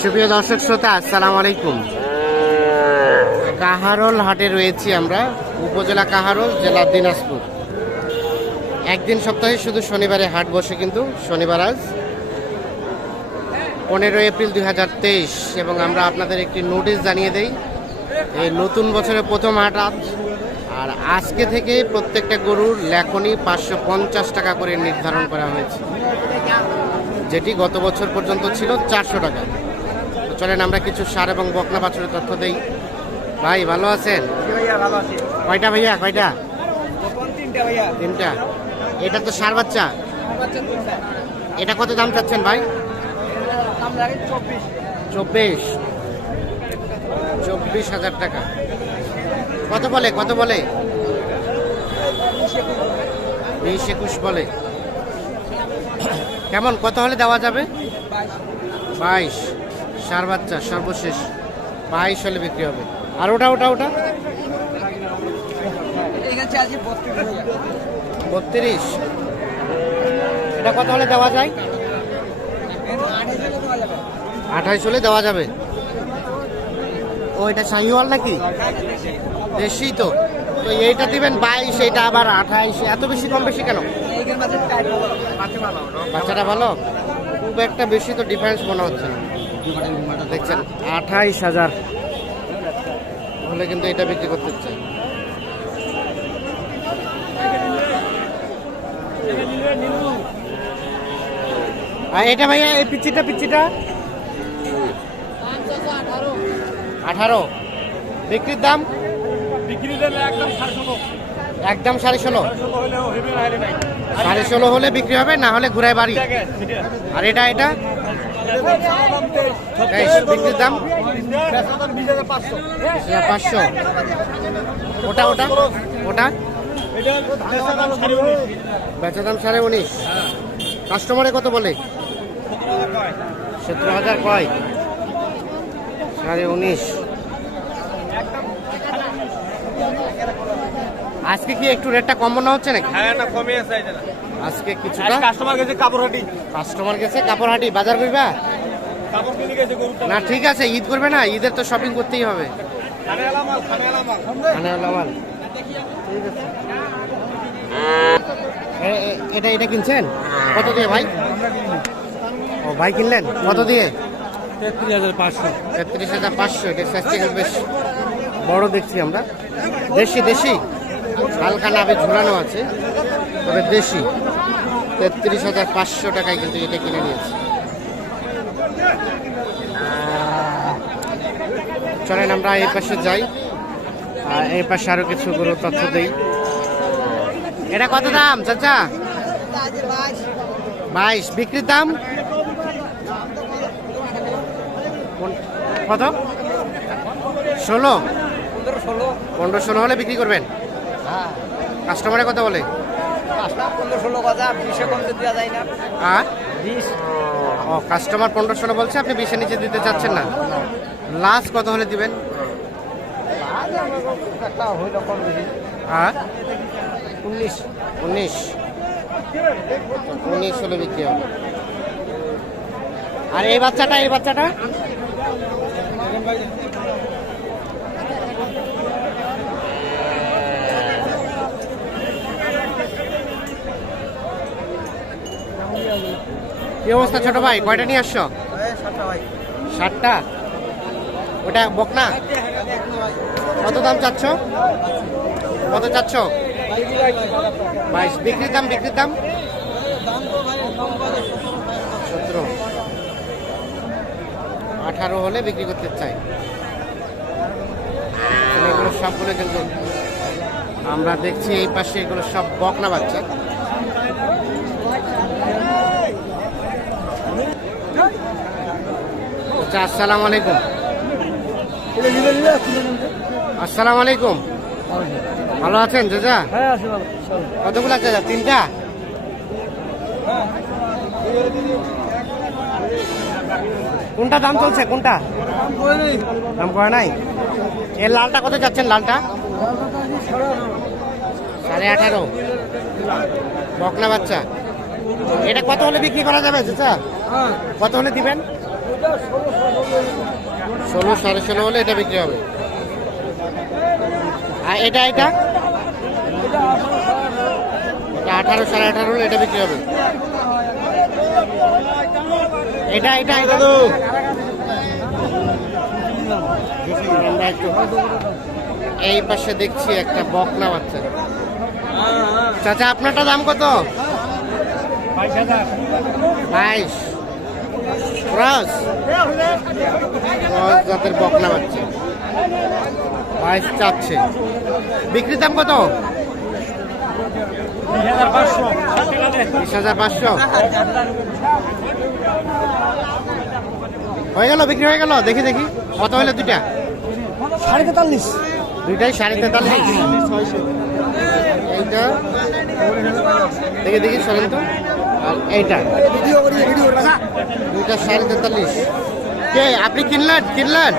সুপ্রিয় দর্শক শ্রোতা, আসসালামু আলাইকুম। কাহারোল হাটে রয়েছি আমরা, উপজেলা কাহারোল, জেলা দিনাজপুর। একদিন সপ্তাহে শুধু শনিবারে হাট বসে কিন্তু, শনিবার আজ। পনেরো এপ্রিল দুই হাজার তেইশ, এবং আমরা আপনাদের একটি নোটিশ জানিয়ে দেই, এই নতুন বছরের প্রথম হাট আজ। আর আজকে থেকে প্রত্যেকটা গরুর লেখনি পাঁচশো পঞ্চাশ টাকা করে নির্ধারণ করা হয়েছে। যেটি গত বছর পর্যন্ত ছিল চারশো টাকা। তো চলেন আমরা কিছু সার এবং বকনা বাছুরের তথ্য দেই। ভাই ভালো আছেন? কয়টা ভাইয়া কয়টা? তিনটা এটা তো সার বাচ্চা? এটা কত দাম চাচ্ছেন ভাই? চব্বিশ। চব্বিশ। হাজার টাকা। কত বলে কত বলে? বিশ একুশ বলে। কেমন? কত হলে দেওয়া যাবে? বাইশ। সার বাচ্চা, সর্বশেষ। বাইশ হলে বিক্রি হবে। আর ওটা ওটা ওটা? বত্রিশ। এটা কত হলে দেওয়া যায়? আঠাইশ হলে দেওয়া যাবে। ও, এটা শাহিওয়াল নাকি? দেশি তো। তো এইটা দিবেন বাইশ, এইটা আবার আঠাইশ। এত বেশি, কম বেশি কেন? বাচ্চাটা ভালো? খুব একটা বেশি তো ডিফারেন্স মনে হচ্ছে না। দেখছেন? আঠাইশ হাজার। হলে কিন্তু এটা বিক্রি করতে চাই আর এটা ভাইয়া এই পিচ্ছিটা পিচ্ছিটা? আঠারো। বিক্রির দাম? বিক্রি দিলে একদম সাড়ে একদম সাড়ে ষোলো। সাড়ে ষোলো হলে বিক্রি হবে, না হলে ঘুরায় বাড়ি। আর এটা এটা? বিক্রির দাম? পাঁচশো। ওটা ওটা? ওটা? বেচা দাম সাড়ে উনিশ। কাস্টমারে কত বলে? সতেরো হাজার কয়? সাড়ে উনিশ। আজকে কি একটু রেটটা কম মনে হচ্ছে নাকি? হ্যাঁ না কমে আছে আজকে কিছুটা? কাস্টমার গেছে কাপড় হাটি কাস্টমার গেছে কাপড় হাটি বাজার করবা? কাপড় কিনে গেছে গরু না ঠিক আছে ঈদ করবে না ঈদের তো শপিং করতেই হবে। খানে আলাম মাল খানে আলাম মাল। খানে হলো আমার ঠিক আছে। এটা এটা কিনছেন? কত দিয়ে ভাই? ও ভাই কিনলেন? কত দিয়ে? তেত্রিশ হাজার পাঁচশো। তেত্রিশ হাজার পাঁচশো এটা বেশ বড় দেখছি আমরা। দেশি দেশি? হালকা নাভি ঝুলানো আছে তবে দেশি তেত্রিশ হাজার পাঁচশো টাকায় কিন্তু এটা কিনে নিয়েছি। চলেন আমরা এই পাশে যাই। আর এই পাশে আরও কিছু গরু তথ্য দিই। এটা কত দাম চাচা? বাইশ। বিক্রির দাম? কত? ষোলো। পনেরো ষোলো হলে বিক্রি করবেন? কাস্টমারে কত বলে? পনেরো ষোলো কথা বিশে দেওয়া যায় না। আর? বিশ। ও কাস্টমার পনেরো ষোলো বলছে আপনি বিশে নিচে দিতে চাচ্ছেন না? লাস্ট কত হলে দিবেন? আর? উনিশ। উনিশ। উনিশ হলে বিক্রি হবে। আর এই বাচ্চাটা এই বাচ্চাটা? কি অবস্থা ছোট ভাই? কয়টা নিয়ে আসছো? ষাটটা ওটা বকনা? কত দাম চাচ্ছ? কত চাচ্ছ? বাইশ। বিক্রির দাম বিক্রির দাম? সতেরো। আঠারো হলে বিক্রি করতে চাই। এগুলো সবগুলো কিন্তু আমরা দেখছি এই পাশে এগুলো সব বকনা বাচ্চা। আচ্ছা আসসালামু আলাইকুম। আসসালামু আলাইকুম। ভালো আছেন, চাচা? কতগুলো চাচা? তিনটা? কোনটা দাম চলছে, কোনটা? দাম করে নাই? এর লালটা কত যাচ্ছেন লালটা? সাড়ে আঠারো। বকনা বাচ্চা। এটা কত হলে বিক্রি করা যাবে, চাচা? কত হলে দিবেন? ষোলো সাড়ে ষোলো হলে এটা বিক্রি হবে। আর এটা এটা? এটা আঠারো সাড়ে আঠারো হলে এটা বিক্রি হবে। এটা এটা এটা তো এই পাশে দেখছি একটা বকনা বাচ্চা। চাচা, আপনারটা দাম কত? বাইশ? ক্রস ক্রস জাতের বকনা বাচ্চা। বাইশ চাচ্ছে। বিক্রির দাম কত? বিশ হাজার পাঁচশো। হয়ে গেল? বিক্রি হয়ে গেল? দেখি দেখি। কত হলো দুইটা? সাড়ে তেতাল্লিশ। দুইটাই সাড়ে তেতাল্লিশ। এইটা। দেখি দেখি সরেন তো। আর এইটা। দুইটা সাড়ে তেতাল্লিশ। কে আপনি কিনলেন? কিনলেন?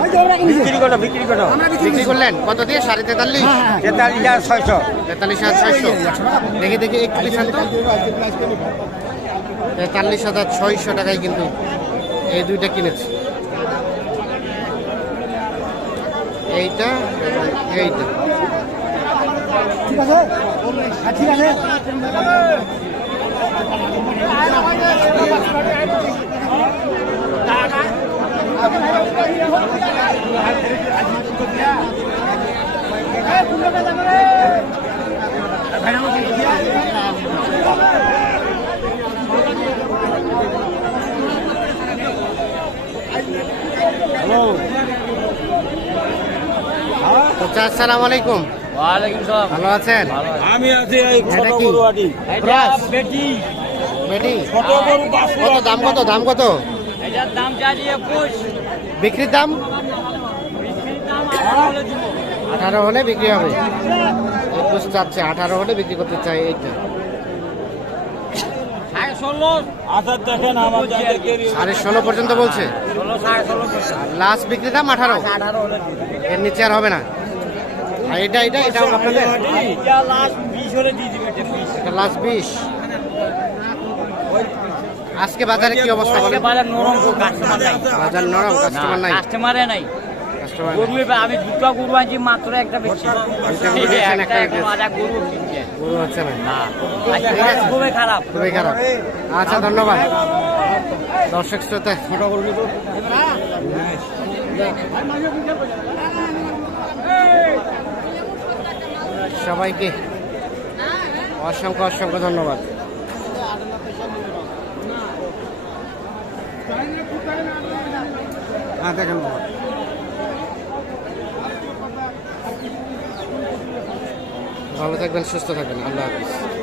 বিক্রি করো বিক্রি করো। বিক্রি করলেন? কত দিয়ে? সাড়ে তেতাল্লিশ? তেতাল্লিশ আর ছয়শো। তেতাল্লিশ হাজার ছয়শো। দেখি দেখি পিছান তো। তেতাল্লিশ হাজার ছয়শো টাকায় কিন্তু এই দুইটা কিনেছি। এইটা এইটা। ঠিক আছে? হ্যাঁ ঠিক আছে। তো চার সালাম আলাইকুম। ভালো আছেন? আমি আছি বেটি। বেটি? কত দাম কত দাম কত? এটার দাম বিক্রির দাম? আঠারো হলে দিব। আঠারো হলে বিক্রি হবে। একুশ চাচ্ছে আঠারো হলে বিক্রি করতে চাই এইটা। সাড়ে ষোলো। আচ্ছা পর্যন্ত বলছে। লাস্ট বিক্রি দাম আঠারো। এর নিচে আর হবে না। আর এটা এটা এটাও আপনাদের? এটা লাস্ট বিশ এটা এটা আজকে বাজারে কি অবস্থা বলেন? বাজার নরম কাস্টমার নাই। বাজার নরম কাস্টমার নাই। কাস্টমারে নাই। কাস্টমার গরু আমি দুটো গরু আনছি মাত্র একটা বেশি গরু গরু হচ্ছে না? না। খুবই খারাপ। খুবই খারাপ। আচ্ছা ধন্যবাদ। দর্শক শ্রোতা ছোট গরু সবাইকে অসংখ্য অসংখ্য ধন্যবাদ। হ্যাঁ দেখেন ভালো থাকবেন সুস্থ থাকবেন। আল্লাহ হাফিজ।